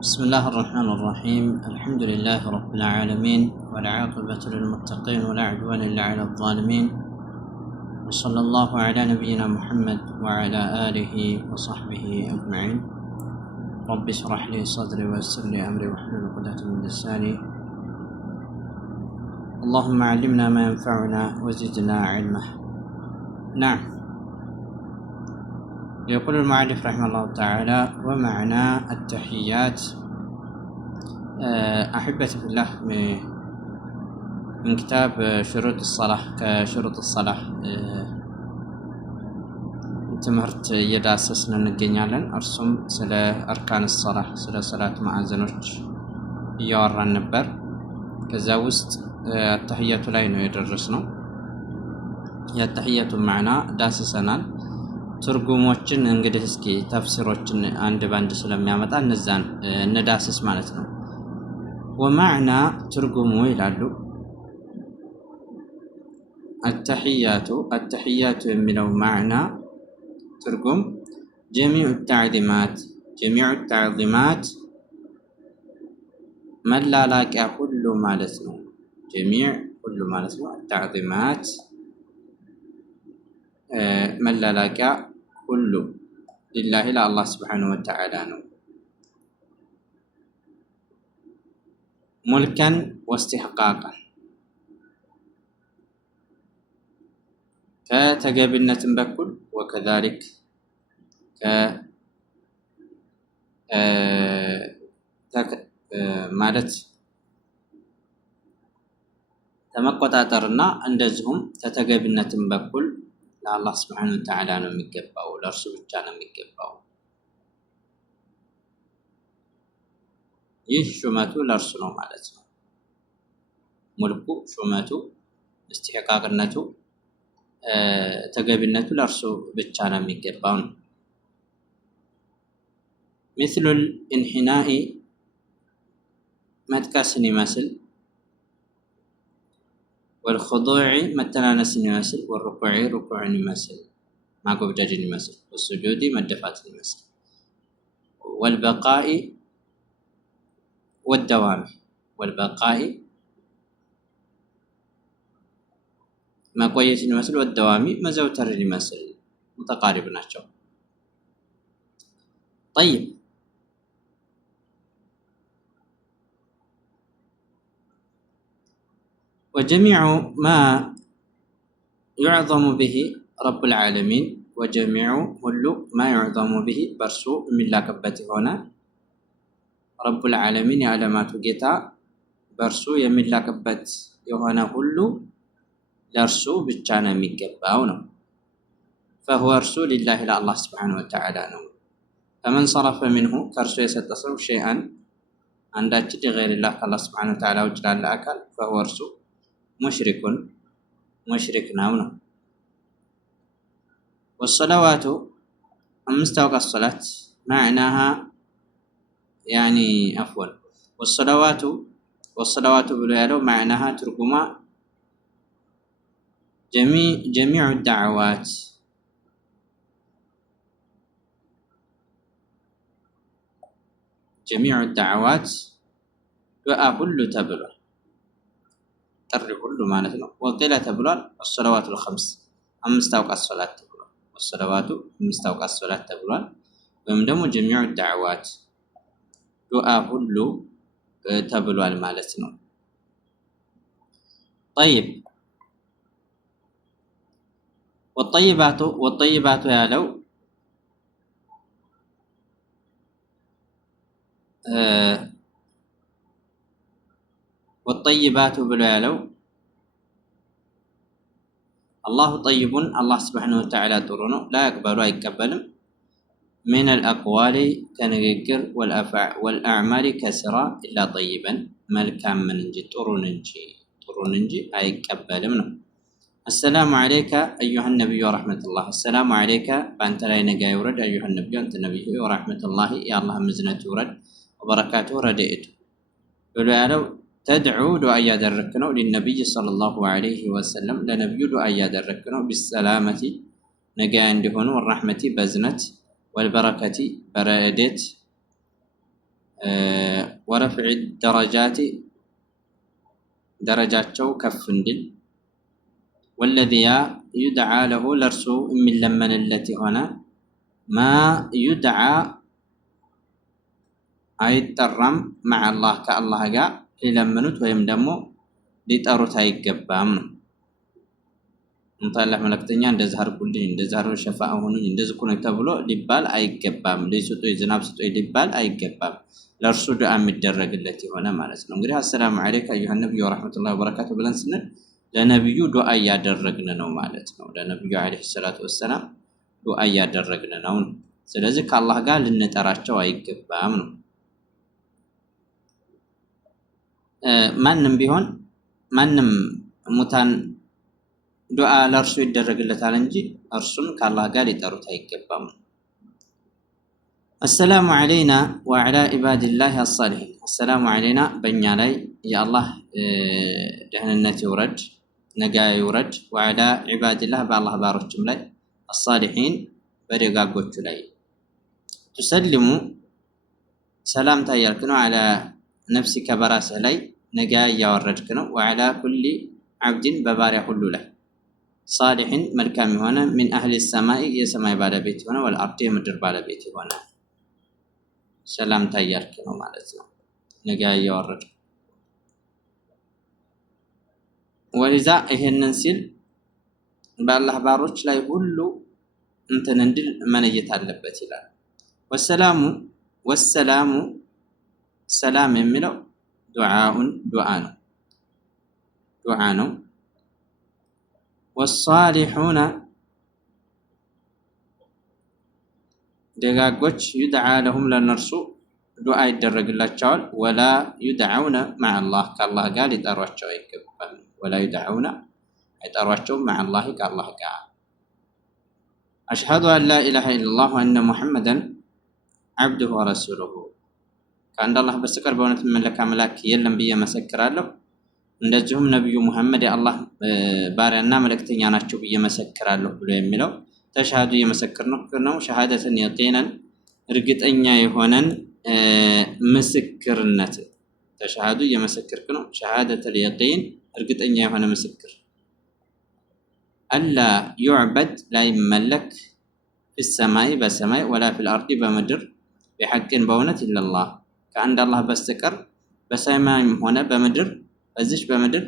بسم الله الرحمن الرحيم. الحمد لله رب العالمين، والعاقبة للمتقين ولا عدوان إلا على الظالمين، وصلى الله على نبينا محمد وعلى آله وصحبه أجمعين. رب اشرح لي صدري ويسر لي أمري واحلل عقدة من لساني. اللهم علمنا ما ينفعنا وزدنا علما. نعم، يقول المؤلف رحمه الله تعالى: ومعنى التحيات. أحبتي في الله، من كتاب شروط الصلاة كشروط الصلاة ትምህርት እየዳሰስን እንገኛለን። እርሱም ስለ አርካን الصلاة ስለ ሰላት ማዕዘኖች እያወራን ነበር። ከዛ ውስጥ አተህያቱ ላይ ነው የደረስነው። የአተህያቱ ማዕና ዳስሰናል። ትርጉሞችን እንግዲህ እስኪ ተፍሲሮችን አንድ ባንድ ስለሚያመጣ እነዛን እንዳስስ ማለት ነው። ወማዕና ትርጉሙ ይላሉ አተህያቱ የሚለው ማዕና ትርጉም ጀሚዑ ተዕዚማት መላላቂያ ሁሉ ማለት ነው። ጀሚዕ ሁሉ ማለት ነው። ተዕዚማት መላላቂያ ሁሉ ሊላሂ ለአላህ ስብሓነሁ ወተዓላ ነው። ሙልከን ወስትሕቃቀን ከተገቢነትም በኩል ወከዛሊክ ማለት ተመቆጣጠርና እንደዚሁም ተተገቢነትም በኩል ለአላህ ስብሓነሁ ወተዓላ ነው የሚገባው፣ ለእርሱ ብቻ ነው የሚገባው። ይህ ሹመቱ ለእርሱ ነው ማለት ነው። ሙልኩ፣ ሹመቱ፣ እስትሕቃቅነቱ፣ ተገቢነቱ ለእርሱ ብቻ ነው የሚገባው ነው። ሚስሉል ኢንሒናኢ መጥቀስን ይመስል፣ ወልኹዱዕ መተናነስን ይመስል፣ ወርኩዕ ሩኩዕን ይመስል ማጎብደድን ይመስል፣ ወሱጁድ መደፋትን ይመስል፣ ወልበቃኢ ወደዋሚ ወልበቃኢ መቆየትን ይመስል፣ ወደዋሚ መዘውተርን ይመስል ሙተቃሪብ ናቸው። ጠይብ ወጀሚዑ ማ ዩዕዘሙ ብሂ ረቡል ዓለሚን ወጀሚዑ ሁሉ ማ ዩዕዘሙ ብሂ በእርሱ የሚላክበት የሆነ ረቡል ዓለሚን የዓለማቱ ጌታ በእርሱ የሚላክበት የሆነ ሁሉ ለእርሱ ብቻ ነው የሚገባው ነው። ፈሁወ እርሱ ሊላሂ ለአላህ ስብሓነሁ ወተዓላ ነው። ፈመን ሰረፈ ሚንሁ ከእርሱ የሰጠ ሰው ሸይአን አንዳችን ሊገይሪላህ ከአላህ ስብሓነሁ ወተዓላ ውጭ ላለ አካል ፈሁወ እርሱ ሙሽሪኩን ሙሽሪክ ነው ነው። ወሰለዋቱ አምስት አውቃት ሶላት ማዕናሃ ያኒ አፍወን ወሰለዋቱ ብሎ ያለው ማዕናሃ ትርጉማ ጀሚዑ ዳዕዋት ዱዓ ሁሉ ተብሏል። ጥሪ ሁሉ ማለት ነው። ወቂለ ተብሏል ወሰለዋቱል ኸምስ አምስት አውቃት ሶላት ተብሏል። ወሰለዋቱ አምስት አውቃት ሶላት ተብሏል። ወይም ደግሞ ጀሚዑ ዳዕዋት ዱዓ ሁሉ ተብሏል ማለት ነው። ጠይብ ወጠይባቱ ያለው ወጠይባቱ ብሎ ያለው አላሁ ጠይቡን አላህ ስብሓነሁ ወተዓላ ጥሩ ነው። ላ የቅበሉ አይቀበልም። ሚነል አቅዋሊ ከንግግር፣ ወልአዕማሊ ከስራ ኢላ ጠይበን መልካምን እንጂ ጥሩን እንጂ አይቀበልም ነው። አሰላሙ ዓለይከ አዩሃ ነቢዩ ወረሕመቱላህ። አሰላሙ ዓለይከ በአንተ ላይ ነጋ ይውረድ። አዩሃ ነቢዩ አንተ ነቢይ ሆይ፣ ወረሕመቱላሂ የአላህ ምዝነት ይውረድ፣ ወበረካቱሁ ረድኤቱ ብሎ ያለው ተድዑ ዱዓ እያደረክ ነው። ሊነቢይ ሰለላሁ ዓለይሂ ወሰለም ለነቢዩ ዱዓ እያደረክ ነው። ቢሰላመቲ ነጋ እንዲሆኑ፣ ወራሕመቲ በዝነት፣ ወልበረከቲ በረድኤት ورفع الدرجات درجاتቸው ከፍ እንዲል والذي يدعى له لرسو من لمن التي هنا ما يدعى አይጠራም مع الله كالله ጋር ሊለምኑት ወይም ደግሞ ሊጠሩት አይገባም ነው። እንታላህ መልእክተኛ እንደዛ አርጉልኝ እንደዛ አርጉ ሸፋዓ ሆኑኝ እንደዚህ እኮ ነው ተብሎ ሊባል አይገባም። ለይሰጡ ዝናብ ስጡ ሊባል አይገባም። ለርሱ ዱዓ የሚደረግለት የሆነ ማለት ነው። እንግዲህ አሰላሙ አለይከ አዩሃ ነብዩ ወራህመቱላሂ ወበረካቱ ብለን ስንል ለነብዩ ዱዓ እያደረግን ነው ማለት ነው። ለነብዩ አለይሂ ሰላቱ ወሰላም ዱዓ እያደረግን ነው። ስለዚህ ከአላህ ጋር ልንጠራቸው አይገባም ነው። ማንም ቢሆን ማንም ሙታን ዱዓ ለርሱ ይደረግለታል እንጂ እርሱን ከአላህ ጋር ሊጠሩት አይገባም። السلام علينا وعلى عباد الله الصالحين السلام علينا በእኛ ላይ የአላህ ደህንነት ይውረድ ነጋ ይውረድ وعلى عباد الله በአላህ ባሮችም ላይ الصالحين በደጋጎቹ ላይ تسلم ሰላምታ ያልክ ነው على نفسك በራስህ ላይ ነጋ ያወረድክ ነው وعلى كل عبد በባሪያ ሁሉ ላይ صالح መልካም የሆነ من اهل السماء የሰማይ ባለቤት የሆነ والارض የምድር ባለቤት የሆነ ሰላምታ ያልክ ነው ማለት ነው። ነጋ ያወረድ ወሊዛ ይሄንን ሲል በአላህ ባሮች ላይ ሁሉ እንትን እንድል መነየት አለበት ይላል። ወሰላሙ ሰላም የሚለው ዱዓ ነው። والصالحون ደጋጎች ይድዓ ለሁም ለነርሱ ዱዓ ይደረግላቸዋል። ወላ ይድዓውነ مع الله ከአላህ ጋር ሊጠሯቸው አይገባም። ወላ ይድዓውነ አይጠሯቸውም مع الله ከአላህ ጋር أشهد أن لا إله إلا الله وأن محمدا عبده ورسوله ከአንድ አላህ በስተቀር በእውነት የሚመለክ አምላክ የለም ብዬ መሰክራለሁ። እንደዚሁም ነብዩ መሐመድ የአላህ ባሪያና መልእክተኛ ናቸው ብዬ መሰክራለሁ ብሎ የሚለው ተሻሃዱ የመሰክር ነው። ሸሃደተን የቂነን እርግጠኛ የሆነን ምስክርነት ተሻሃዱ የመሰክርክ ነው። ሸሃደተል የቂን እርግጠኛ የሆነ ምስክር አላ ዩዕበድ ላይ መለክ ፊሰማይ በሰማይ ወላ ፊል አርዲ በምድር ቢሐቅን በእውነት ኢላላህ ከአንድ አላህ በስተቀር በሰማይም ሆነ በምድር በዚች በምድር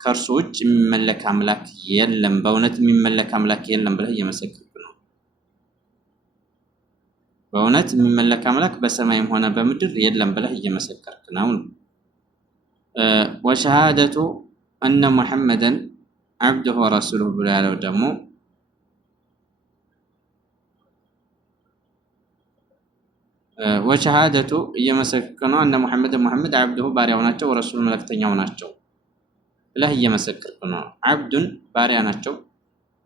ከእርሱ ውጭ የሚመለክ አምላክ የለም በእውነት የሚመለክ አምላክ የለም ብለህ እየመሰከርክ ነው። በእውነት የሚመለክ አምላክ በሰማይም ሆነ በምድር የለም ብለህ እየመሰከርክ ነው። ወሸሃደቱ እነ ሙሐመደን عبده ورسوله ብሎ ያለው ደግሞ ወሸሃደቱ እየመሰከርክ ነው። እነ ሙሐመድ عبده ባሪያው ናቸው ወረሱሉ መልእክተኛው ናቸው ብለህ እየመሰከርክ ነው። አብዱን ባሪያ ናቸው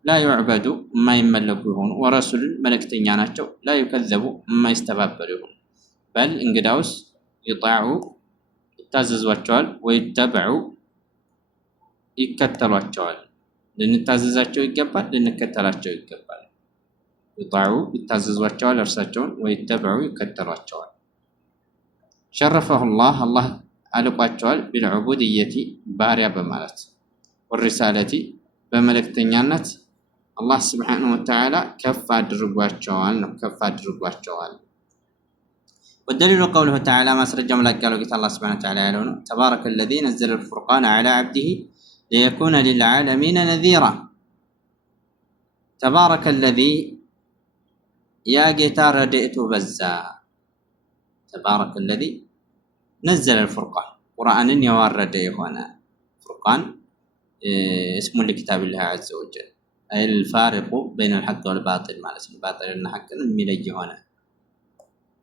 ላ ዩዕበዱ የማይመለኩ ይሆኑ ወረሱሉን መልእክተኛ ናቸው ላ ዩከዘቡ የማይስተባበሩ ይሆኑ በል እንግዳውስ ይጣዑ ይታዘዟቸዋል ወይተበዑ ይከተሏቸዋል። ልንታዘዛቸው ይገባል ልንከተላቸው ይገባል። ይጣዑ ይታዘዟቸዋል እርሳቸውን ወይተበዑ ይከተሏቸዋል። ሸረፈሁ አላህ አልቋቸዋል ቢልዑቡድየቲ ባሪያ በማለት ወሪሳለቲ በመልእክተኛነት አላህ ስብሓነሁ ወተዓላ ከፍ አድርጓቸዋል ነው ከፍ አድርጓቸዋል። والدليل قوله تعالى ما سرج ملاك قالوا قلت الله سبحانه وتعالى يعلونه تبارك الذي نزل الفرقان على عبده ليكون للعالمين نذيرا تبارك الذي يا جيتار ردئت بزا تبارك الذي نزل الفرقان قرآن يوارد هنا فرقان اسم لكتاب الله عز وجل أي الفارق بين الحق والباطل ما اسم الباطل إن حق ملي هنا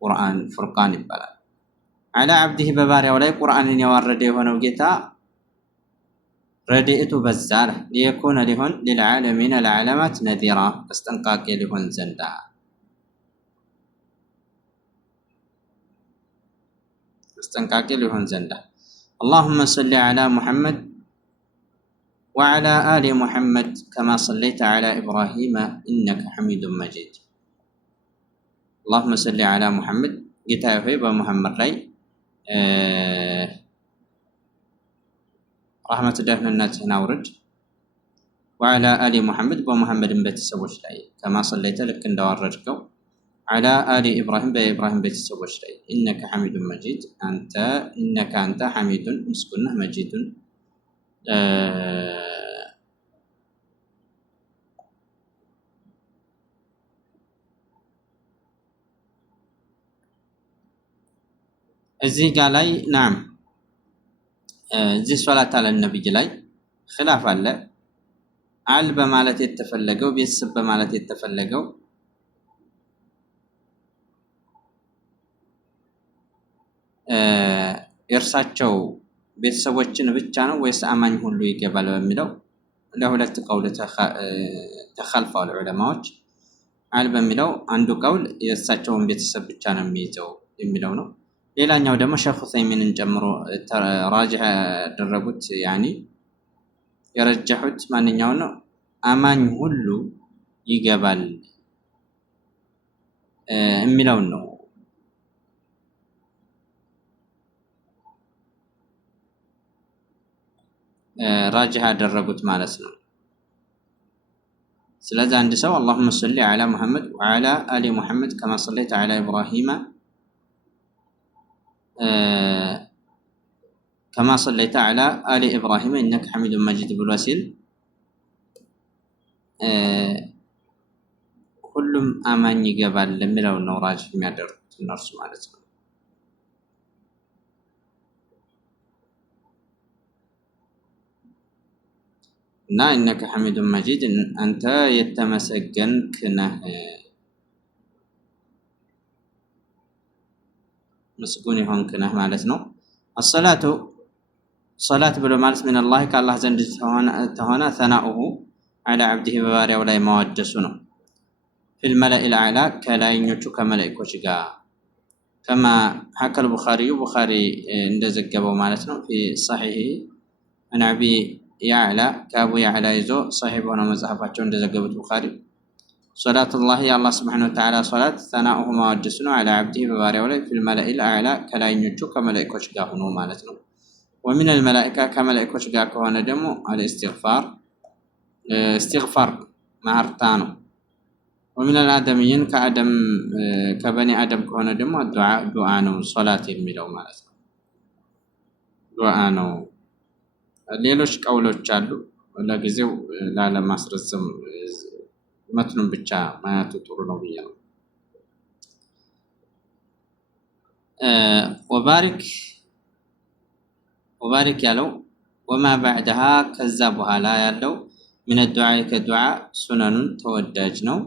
قرآن فرقان يبالغ على عبده بباري ولا قرآن يوارد هنا وجيتا ردئت بزاله ليكون لهن للعالمين العالمات نذيرا استنقاك لهن زندا استنقاك لهن زندا اللهم صل على محمد وعلى آل محمد كما صليت على إبراهيم إنك حميد مجيد اللهم صل على محمد ጌታዬ ሆይ በሙሐመድ ላይ ረሕመት ደህንነትህን አውርድ። ወዐላ አሊ ሙሐመድ በሙሐመድን ቤተሰቦች ላይ ከማ ሰለይተ ልክ እንዳወረድከው ዐላ አሊ ኢብራሂም በኢብራሂም ቤተሰቦች ላይ ኢነከ ሐሚዱን መጂድ አንተ ሐሚዱን ምስጉን ነህ መጂዱን እዚህ ጋ ላይ ናም እዚህ ሶላት አለ ነብይ ላይ ኺላፍ አለ። አል በማለት የተፈለገው ቤተሰብ በማለት የተፈለገው የእርሳቸው ቤተሰቦችን ብቻ ነው ወይስ አማኝ ሁሉ ይገባል በሚለው ለሁለት ቀውል ተኸልፈዋል ዑለማዎች። አል በሚለው አንዱ ቀውል የእርሳቸውን ቤተሰብ ብቻ ነው የሚይዘው የሚለው ነው። ሌላኛው ደግሞ ሼኽ ዑሰይሚንን ጨምሮ ራጅህ ያደረጉት ያኒ የረጀሑት ማንኛው ነው አማኝ ሁሉ ይገባል የሚለውን ነው። ራጅህ ያደረጉት ማለት ነው። ስለዚህ አንድ ሰው አላሁመ ሰሊ ዐላ ሙሐመድ ወዐላ አሊ ሙሐመድ ከማ ሰለይተ ዐላ ኢብራሂማ ከማ ሰለይተ ዐላ አሊ ኢብራሂም ኢነከ ሐሚዱን መጂድ ብሎ ሲል ሁሉም አማኝ ይገባል የሚለው ነው ራጅህ የሚያደርጉት እነርሱ ማለት ነው። እና ኢነከ ሐሚዱን መጂድ አንተ የተመሰገንክ ነህ ምስጉን የሆንክ ነህ ማለት ነው። አሰላቱ ሰላት ብሎ ማለት ሚነላህ ከአላህ ዘንድ ተሆነ ተናኡሁ ዐላ ዐብዲሂ በባሪያው ላይ ማወደሱ ነው። ፊል መለኢል አዕላ ከላይኞቹ ከመላእኮች ጋር ከማ ሐከል ቡኻሪዩ ቡኻሪ እንደዘገበው ማለት ነው። ፊ ሰሒሒ አን አቢ ያዕላ ከአቡ ያዕላ ይዞ ሰሒሕ በሆነው መጽሐፋቸው እንደዘገቡት ቡኻሪ ሶላቱላህ የአላህ ስብሓነሁ ወተዓላ ሶላት ተናኡሁ ማወደሱ ነው ዐላ ዐብዲሂ በባሪያው ላይ ፊል መለኢል አዕላ ከላይኞቹ ከመላእኮች ጋር ሆኖ ማለት ነው። ወሚነል መላኢካ ከመላእኮች ጋር ከሆነ ደግሞ አልእስቲግፋር እስትግፋር ማርታ ነው። ወሚነል አደምይን ከአደም ከበኒ አደም ከሆነ ደግሞ ዱዓ ነው ሶላት የሚለው ማለት ነው። ዱዓ ነው። ሌሎች ቀውሎች አሉ። ለጊዜው ላለማስረዘም መትኑን ብቻ ማየቱ ጥሩ ነው ብዬ ነው። ወባሪክ ያለው ወማ ባዕደሃ ከዛ በኋላ ያለው ሚነ ዱዓ ከዱዓ ሱነኑን ተወዳጅ ነው።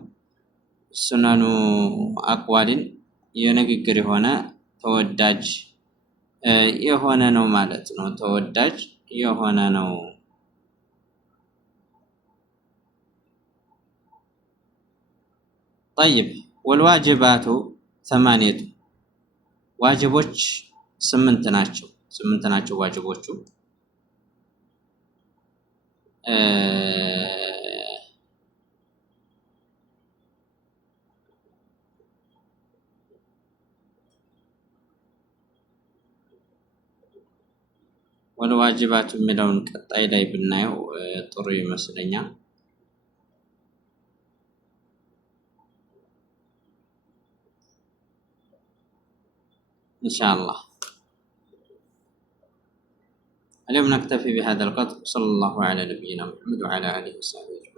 ሱነኑ አቅዋሊን የንግግር የሆነ ተወዳጅ የሆነ ነው ማለት ነው። ተወዳጅ የሆነ ነው። ጠይብ ወልዋጅባቱ ሰማንየቱ ዋጅቦች ስምንት ናቸው ዋጅቦቹ። ወልዋጅባቱ የሚለውን ቀጣይ ላይ ብናየው ጥሩ ይመስለኛል። ኢንሻአላህ اليوم نكتفي بهذا القدر. صلى الله على نبينا محمد وعلى آله وصحبه.